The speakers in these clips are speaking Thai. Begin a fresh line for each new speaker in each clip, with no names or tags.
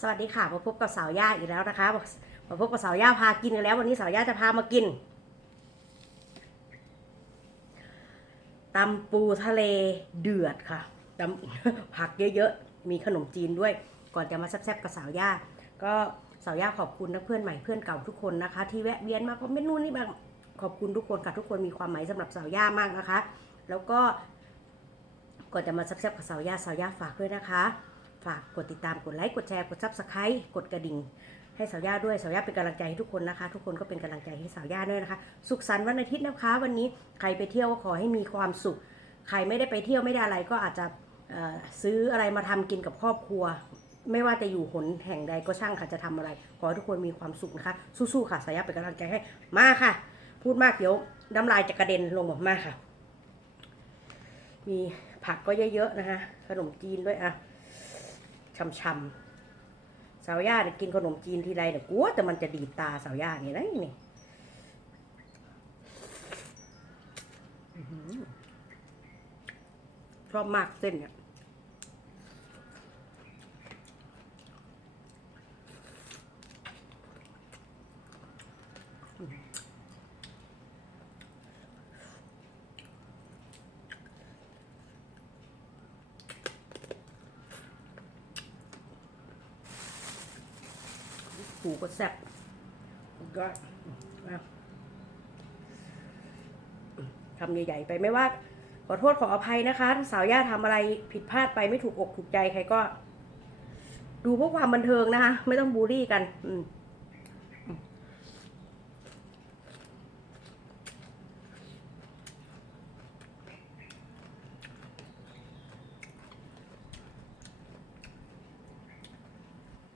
สวัสดีค่ะมาพบกับสาวย่าอีกแล้วนะคะมาพบกับสาวย่าพากินกันแล้ว วันนี้สาวย่าจะพามากินตำปูทะเลเดือดค่ะตำผักเยอะๆ มีขนมจีนด้วย ก่อนจะมาแซ่บๆกับสาวย่า ก็สาวย่าขอบคุณนะเพื่อนใหม่เพื่อนเก่าทุกคนนะคะ ที่แวะเวียนมาคอมเมนต์นู่นนี่บางขอบคุณทุกคนค่ะทุกคนมีความหมายสำหรับสาวย่ามากนะคะ แล้วก็ก่อนจะมาแซ่บๆกับสาวย่าสาวย่าฝากด้วยนะคะ ฝากกดติดตามกดไลค์กดแชร์กดซับสไครต์กดกระดิ่ง ให้สาวย่าด้วยสาวย่าเป็นกำลังใจให้ทุกคนนะคะ ทุกคนก็เป็นกำลังใจให้สาวย่าด้วยนะคะ สุขสันต์วันอาทิตย์นะคะ วันนี้ใครไปเที่ยวก็ขอให้มีความสุข ใครไม่ได้ไปเที่ยวไม่ได้อะไรก็อาจจะซื้ออะไรมาทำกินกับครอบครัว ไม่ว่าจะอยู่หนแห่งใดก็ช่างค่ะจะทำอะไร ขอให้ทุกคนมีความสุขนะคะ สู้ๆค่ะสายยาเป็นกำลังใจให้มาค่ะ พูดมากเดี๋ยวน้ำลายจะกระเด็นลงหมดมากค่ะ มีผักก็เยอะๆนะคะขนมจีนด้วยอะ ช่ำๆสาวย่าเนี่ยกินขนมจีนทีไรเนี่ยกลัวแต่มันจะดีดตาสาวย่าเนี่ยนะนี่ชอบมากเส้นเนี่ย ปูก็แซ่บก็อะทำใหญ่ๆไปไม่ว่า ขอโทษขออภัยนะคะ ถ้าสาวย่าทำอะไรผิดพลาดไปไม่ถูกอกถูกใจใครก็ ดูพวกความบันเทิงนะคะ ไม่ต้องบูลลี่กัน อืม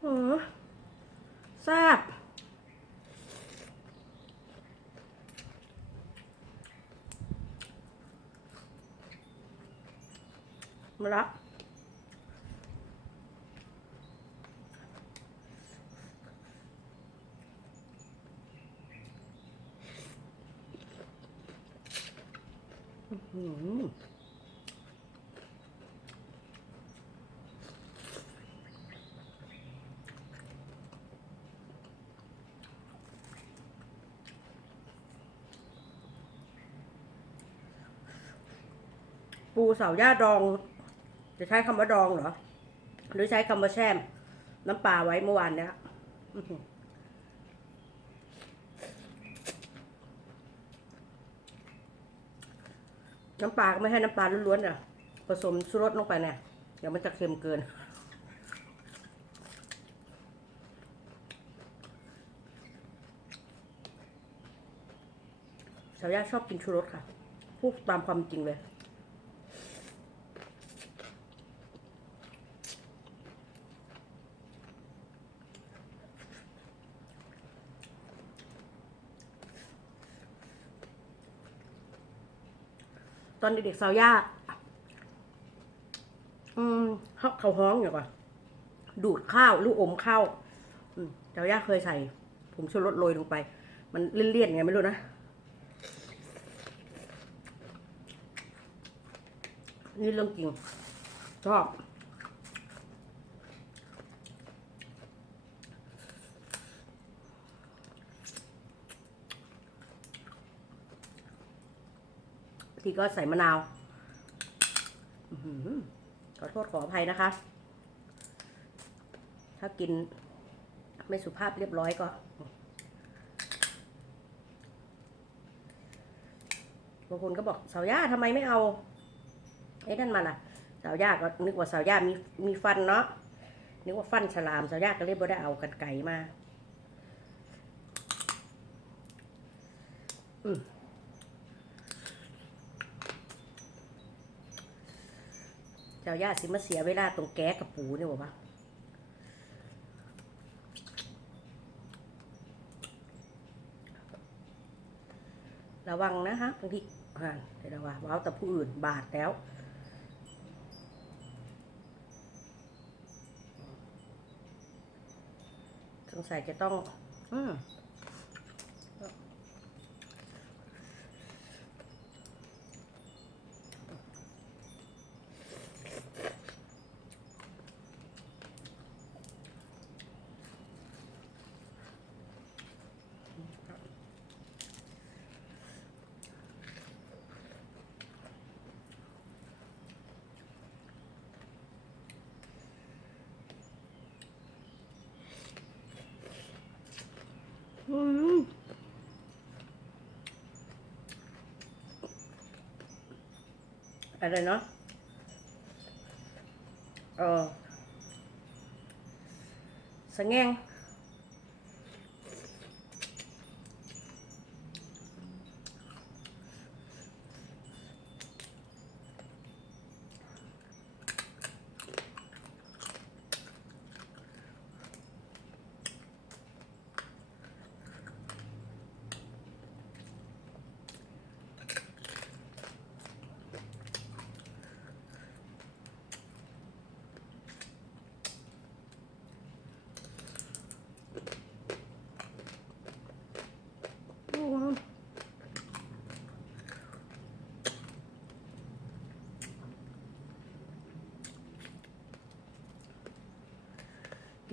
โอ้แซ่บมาละอื้อหื ปูเสาย่าดอง จะใช้คำว่าดองเหรอ หรือใช้คำว่าแช่ม น้ำปลาไว้เมื่อวานเนี้ยน้ำปลาก็ไม่ให้น้ำปลาล้วนๆอะ ผสมชูรสลงไปเนี่ยเดี๋ยวมันจะเค็มเกิน สาวยาชอบกินชูรสค่ะ พูดตามความจริงเลย ตอนเด็กๆสาวย่าอืมเขาเขาฮ้องอยู่ก่อนดูดข้าวลูกอมข้าวสาวย่าเคยใส่ผงชูรสโรยลงไป มันเลี่ยนๆไงไม่รู้นะนี่เรื่องจริงชอบ ทีก็ใส่มะนาวอขอโทษขออภัยนะคะ ถ้ากินไม่สุภาพเรียบร้อยก็บางคนก็บอกสาวย่าทำไมไม่เอาไอ้นั่นมาล่ะสาวย่าก็นึกว่าสาวย่ามีมีฟันเนาะนึกว่าฟันฉลามสาวย่าก็เลยบ่ได้เอากันไก่มา อืม เจ้าย่าสิมาเสียเวลาตรงแก๊กับปูเนี่ยบอกว่าระวังนะคะบางทีอ่าเดี๋ยวว่าว้าวแต่ผู้อื่นบาดแล้วสงสัยจะต้อง อืม อะไรเนาะเออสะแงง อืม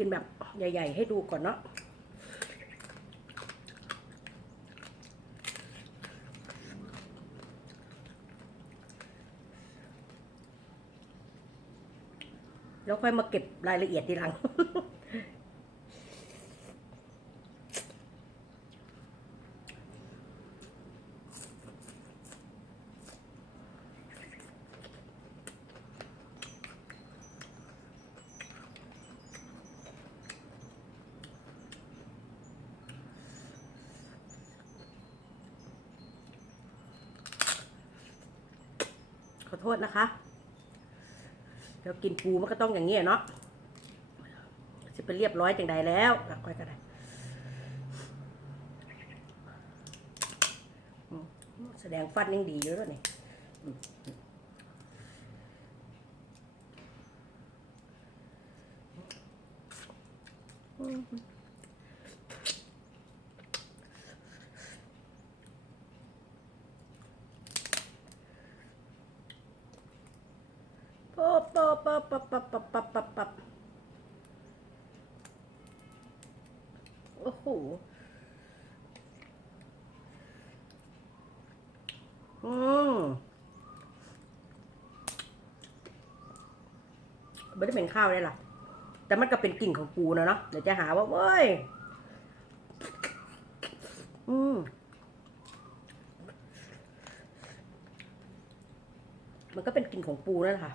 ินแบบใหญ่ ๆ ให้ดูก่อนเนาะแล้วค่อยมาเก็บรายละเอียดทีหลัง ขอโทษนะคะเดี๋ยวกินปูมันก็ต้องอย่างนี้เนาะจะไปเรียบร้อยจังใดแล้วค่อยก็ได้แสดงฟันยังดีอยู่แล้วนี่อืม ปั๊บปับปับปับปั๊บปับปั๊บโอ้โหอืมไม่ได้เป็นข้าวได้หรอแต่มันก็เป็นกลิ่นของปูนะเนาะเดี๋ยวจะหาว่าเว้ย อืมมันก็เป็นกลิ่นของปูนั่นแหละค่ะ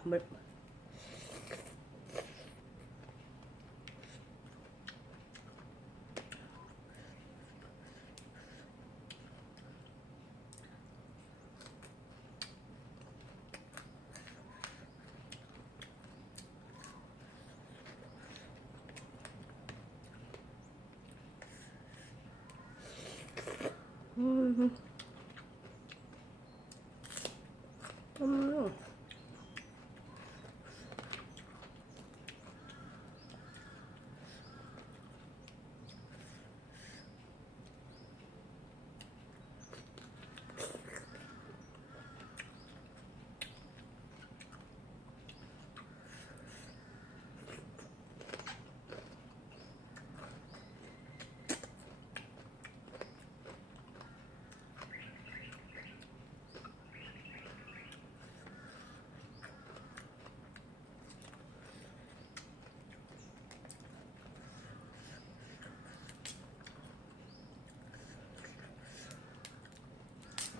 Oh,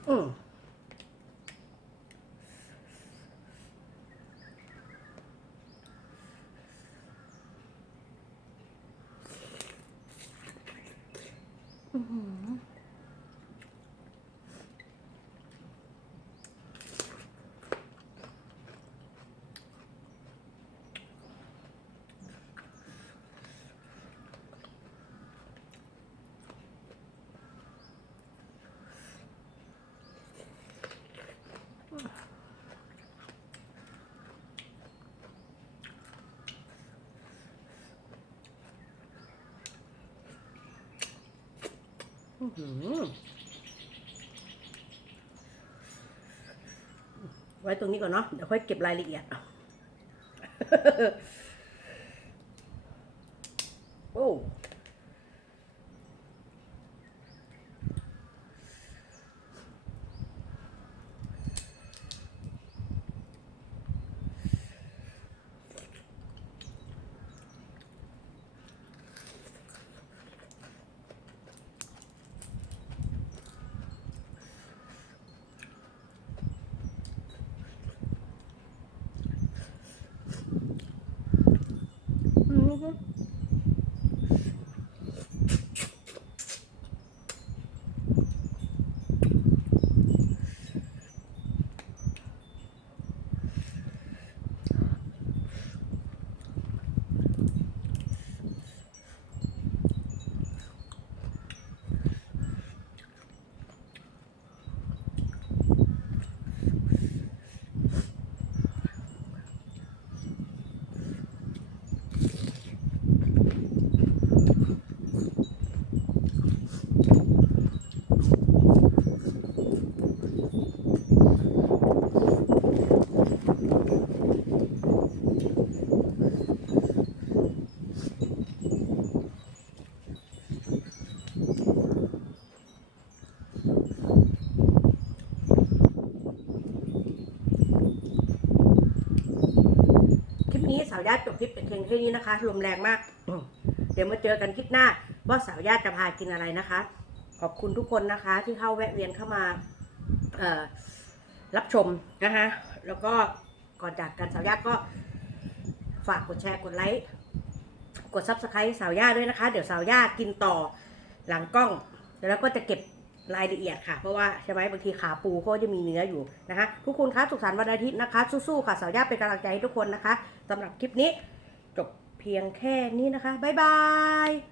Oh. ไว้ตรงนี้ก่อนเนาะ เดี๋ยวค่อยเก็บรายละเอียด ญาติจบคลิปแต่เพียงแค่นี้นะคะลมแรงมาก เดี๋ยวมาเจอกันคลิปหน้าว่าสาวญาติจะพากินอะไรนะคะ ขอบคุณทุกคนนะคะ ที่เข้าแวะเวียนเข้ามารับชมนะคะแล้วก็ก่อนจากกันสาวญาติก็ฝากกดแชร์กดไลค์กดซับสไครต์สาวญาติด้วยนะคะ เดี๋ยวสาวญาติกินต่อหลังกล้อง แล้วก็จะเก็บรายละเอียดค่ะ เพราะว่าใช่ไหมบางทีขาปูเขาจะมีเนื้ออยู่นะคะ ทุกคนคะสุขสันต์วันอาทิตย์นะคะ สู้ๆค่ะสาวญาติเป็นกำลังใจให้ทุกคนนะคะสำหรับคลิปนี้ จบเพียงแค่นี้นะคะ บ๊ายบาย